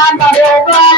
আমার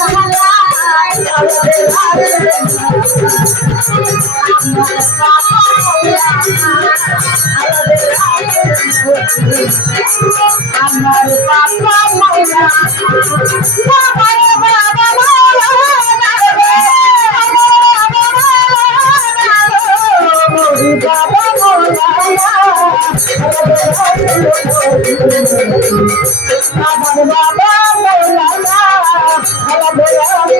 আমার বাবা আমার বাবা মাওলা বাবা মাওলা আমার বাবা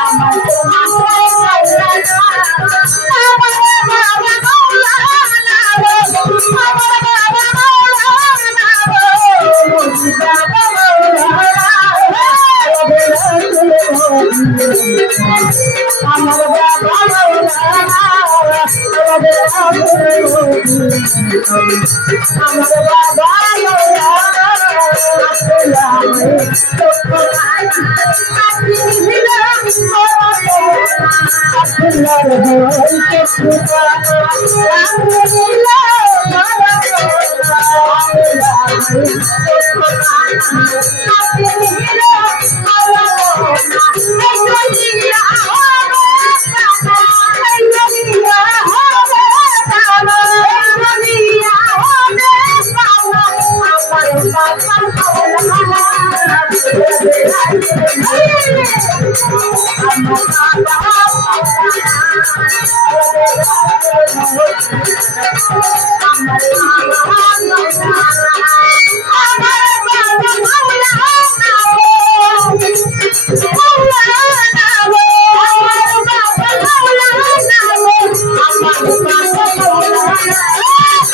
আমার বাবা I'm আমার